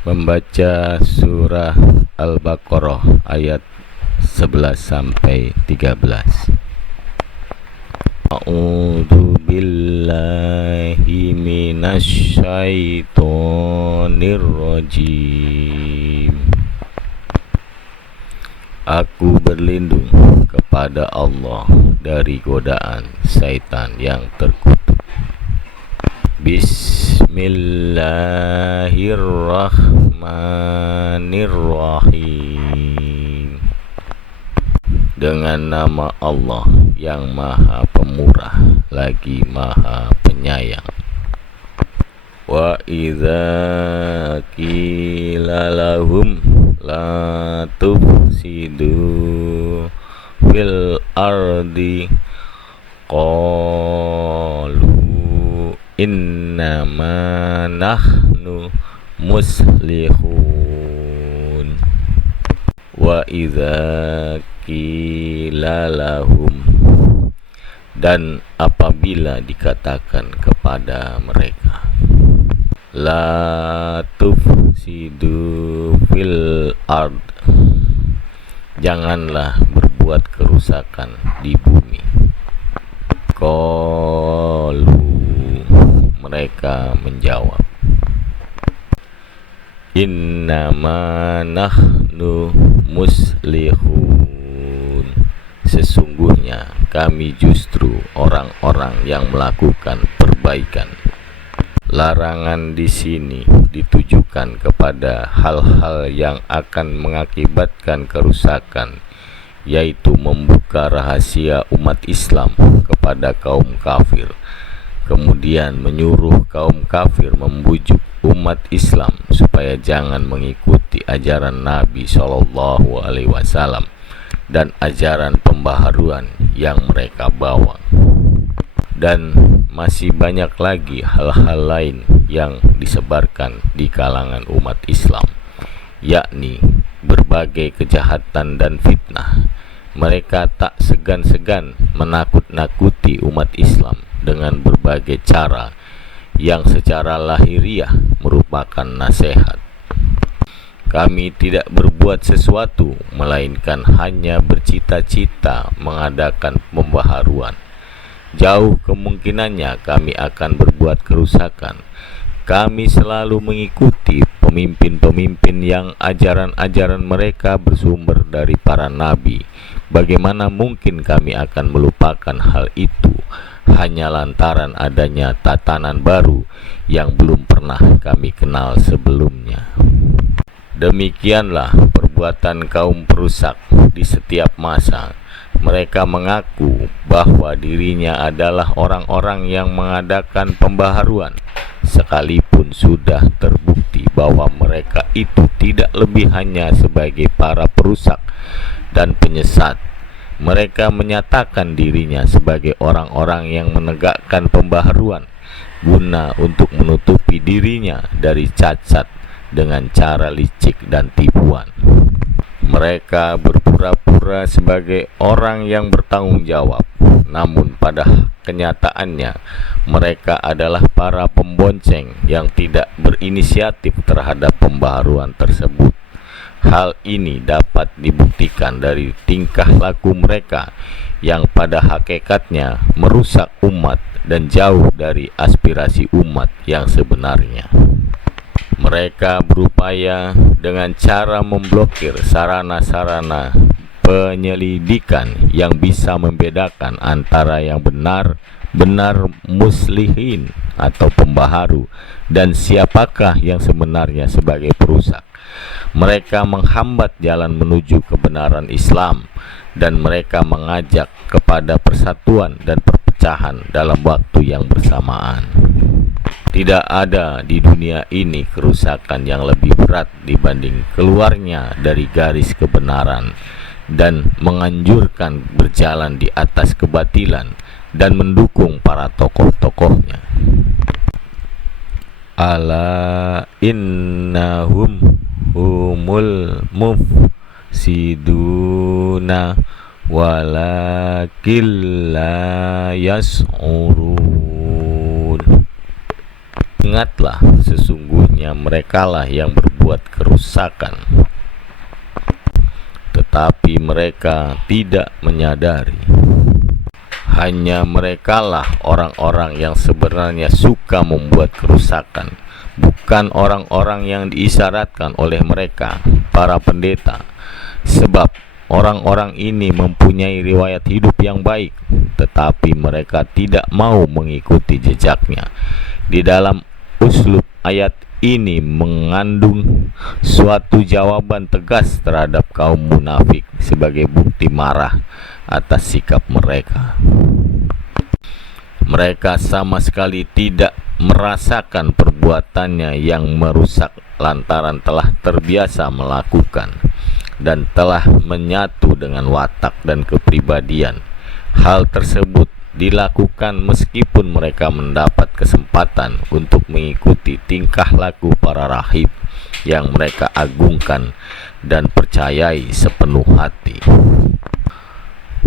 membaca surah Al-Baqarah ayat 11 sampai 13. A'udzu billahi minasy syaithanir rajim. Aku berlindung kepada Allah dari godaan syaitan yang terkutuk. Bismillahirrahmanirrahim. Dengan nama Allah yang Maha Pemurah lagi Maha Penyayang. Wa idza qila lahum la tufsidu fil ardi qalu innama nahnu muslihun. Wa idza qila lahum, dan apabila dikatakan kepada mereka, la tufsidu fil ard, janganlah berbuat kerusakan di bumi. Qalu, mereka menjawab, innama nahnu muslihun, sesungguhnya kami justru orang-orang yang melakukan perbaikan. Larangan di sini ditujukan kepada hal-hal yang akan mengakibatkan kerusakan, yaitu membuka rahasia umat Islam kepada kaum kafir, kemudian menyuruh kaum kafir membujuk umat Islam supaya jangan mengikuti ajaran Nabi SAW dan ajaran pembaharuan yang mereka bawa. Dan masih banyak lagi hal-hal lain yang disebarkan di kalangan umat Islam, yakni berbagai kejahatan dan fitnah. Mereka tak segan-segan menakut-nakuti umat Islam dengan berbagai cara yang secara lahiriah merupakan nasihat. Kami tidak berbuat sesuatu melainkan hanya bercita-cita mengadakan pembaharuan. Jauh kemungkinannya kami akan berbuat kerusakan. Kami selalu mengikuti pemimpin-pemimpin yang ajaran-ajaran mereka bersumber dari para nabi. Bagaimana mungkin kami akan melupakan hal itu hanya lantaran adanya tatanan baru yang belum pernah kami kenal sebelumnya. Demikianlah perbuatan kaum perusak di setiap masa. Mereka mengaku bahwa dirinya adalah orang-orang yang mengadakan pembaharuan, sekalipun sudah terbukti bahwa mereka itu tidak lebih hanya sebagai para perusak dan penyesat. Mereka menyatakan dirinya sebagai orang-orang yang menegakkan pembaharuan guna untuk menutupi dirinya dari cacat dengan cara licik dan tipuan. Mereka berpura-pura sebagai orang yang bertanggung jawab, namun pada kenyataannya mereka adalah para pembonceng yang tidak berinisiatif terhadap pembaharuan tersebut. Hal ini dapat dibuktikan dari tingkah laku mereka yang pada hakikatnya merusak umat dan jauh dari aspirasi umat yang sebenarnya. Mereka berupaya dengan cara memblokir sarana-sarana penyelidikan yang bisa membedakan antara yang benar muslihin atau pembaharu dan siapakah yang sebenarnya sebagai perusak. Mereka menghambat jalan menuju kebenaran Islam dan mereka mengajak kepada persatuan dan perpecahan dalam waktu yang bersamaan. Tidak ada di dunia ini kerusakan yang lebih berat dibanding keluarnya dari garis kebenaran dan menganjurkan berjalan di atas kebatilan dan mendukung para tokoh-tokohnya. Ala innahum humul mufsiduna walakin la yas'urun. Ingatlah, sesungguhnya merekalah yang berbuat berbuat kerusakan, tetapi mereka tidak menyadari. Hanya merekalah orang-orang yang sebenarnya suka membuat kerusakan, bukan orang-orang yang diisyaratkan oleh mereka, para pendeta. Sebab orang-orang ini mempunyai riwayat hidup yang baik, tetapi mereka tidak mau mengikuti jejaknya. Di dalam uslub ayat ini mengandung suatu jawaban tegas terhadap kaum munafik sebagai bukti marah atas sikap mereka. Mereka sama sekali tidak merasakan perbuatannya yang merusak lantaran telah terbiasa melakukan dan telah menyatu dengan watak dan kepribadian. Hal tersebut dilakukan meskipun mereka mendapat kesempatan untuk mengikuti tingkah laku para rahib yang mereka agungkan dan percayai sepenuh hati.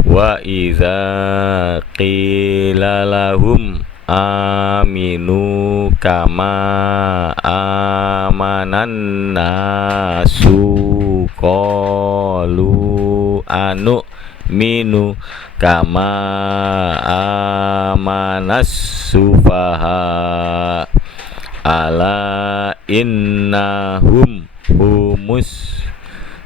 Wa idza qila lahum aminu kama amanan nasu qalu anu minu kama amanas sufaha ala innahum humus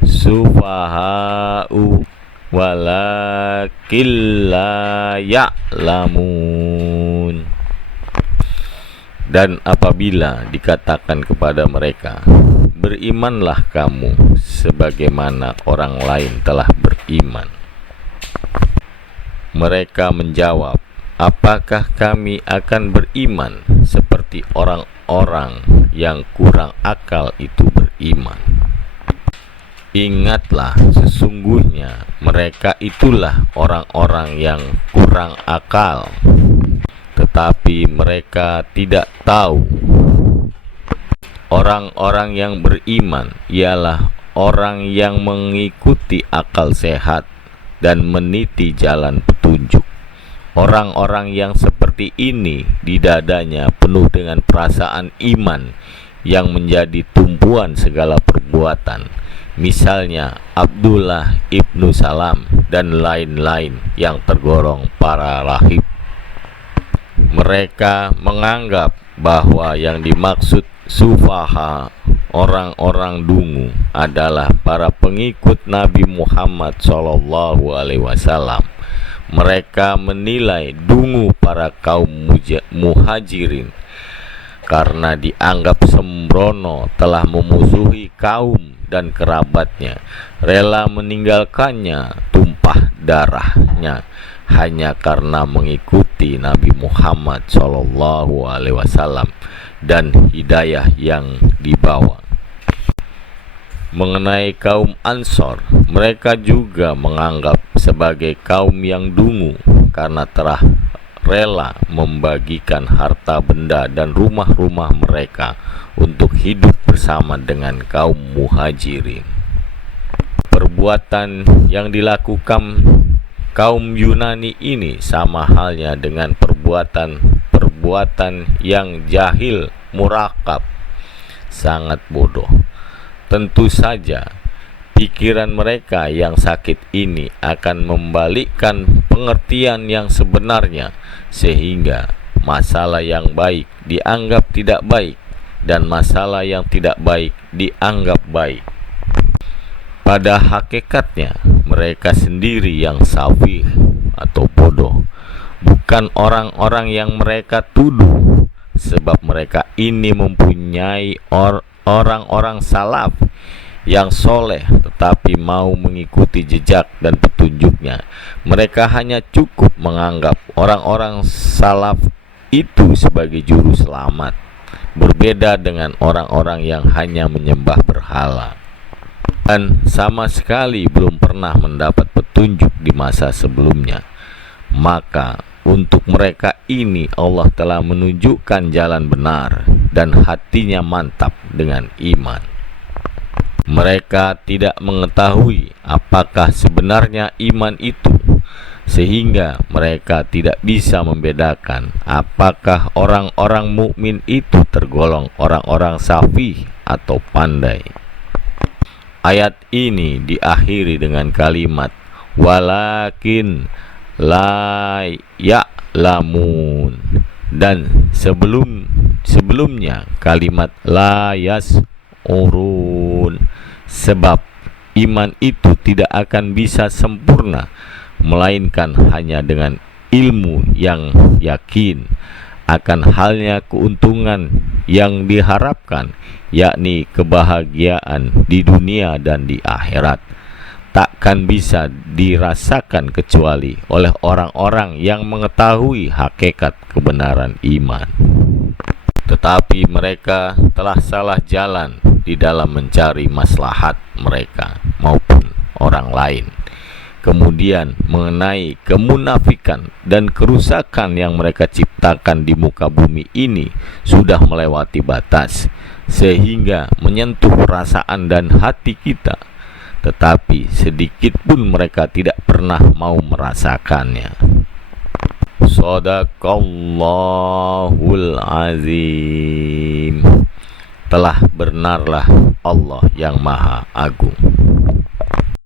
sufaha'u walakin la ya'lamun. Dan apabila dikatakan kepada mereka, berimanlah kamu sebagaimana orang lain telah beriman, mereka menjawab, apakah kami akan beriman seperti orang-orang yang kurang akal itu beriman? Ingatlah, sesungguhnya mereka itulah orang-orang yang kurang akal, tetapi mereka tidak tahu. Orang-orang yang beriman ialah orang yang mengikuti akal sehat dan meniti jalan petunjuk. Orang-orang yang seperti ini di dadanya penuh dengan perasaan iman yang menjadi tumpuan segala perbuatan. Misalnya Abdullah ibnu Salam dan lain-lain yang tergolong para rahib. Mereka menganggap bahwa yang dimaksud sufaha, orang-orang dungu, adalah para pengikut Nabi Muhammad SAW. Mereka menilai dungu para kaum muhajirin karena dianggap sembrono telah memusuhi kaum dan kerabatnya, rela meninggalkannya tumpah darahnya hanya karena mengikuti Nabi Muhammad SAW dan hidayah yang dibawa. Mengenai kaum Ansor, mereka juga menganggap sebagai kaum yang dungu karena telah rela membagikan harta benda dan rumah-rumah mereka untuk hidup bersama dengan kaum muhajirin. Perbuatan yang dilakukan kaum Yunani ini sama halnya dengan perbuatan yang jahil murakab, sangat bodoh. Tentu saja pikiran mereka yang sakit ini akan membalikkan pengertian yang sebenarnya, sehingga masalah yang baik dianggap tidak baik dan masalah yang tidak baik dianggap baik. Pada hakikatnya mereka sendiri yang safih atau bodoh, bukan orang-orang yang mereka tuduh, sebab mereka ini mempunyai orang-orang salaf yang soleh tetapi mau mengikuti jejak dan petunjuknya. Mereka hanya cukup menganggap orang-orang salaf itu sebagai juru selamat, berbeda dengan orang-orang yang hanya menyembah berhala dan sama sekali belum pernah mendapat petunjuk di masa sebelumnya. Maka untuk mereka ini Allah telah menunjukkan jalan benar dan hatinya mantap dengan iman. Mereka tidak mengetahui apakah sebenarnya iman itu, sehingga mereka tidak bisa membedakan apakah orang-orang mukmin itu tergolong orang-orang safih atau pandai. Ayat ini diakhiri dengan kalimat walakin la ya'lamun, dan sebelumnya kalimat la yas'urun, sebab iman itu tidak akan bisa sempurna melainkan hanya dengan ilmu yang yakin akan halnya keuntungan yang diharapkan, yakni kebahagiaan di dunia dan di akhirat, takkan bisa dirasakan kecuali oleh orang-orang yang mengetahui hakikat kebenaran iman. Tetapi mereka telah salah jalan di dalam mencari maslahat mereka maupun orang lain. Kemudian mengenai kemunafikan dan kerusakan yang mereka ciptakan di muka bumi ini sudah melewati batas, sehingga menyentuh perasaan dan hati kita. Tetapi sedikit pun mereka tidak pernah mau merasakannya. Shadaqallahul azim. Telah benarlah Allah yang Maha Agung.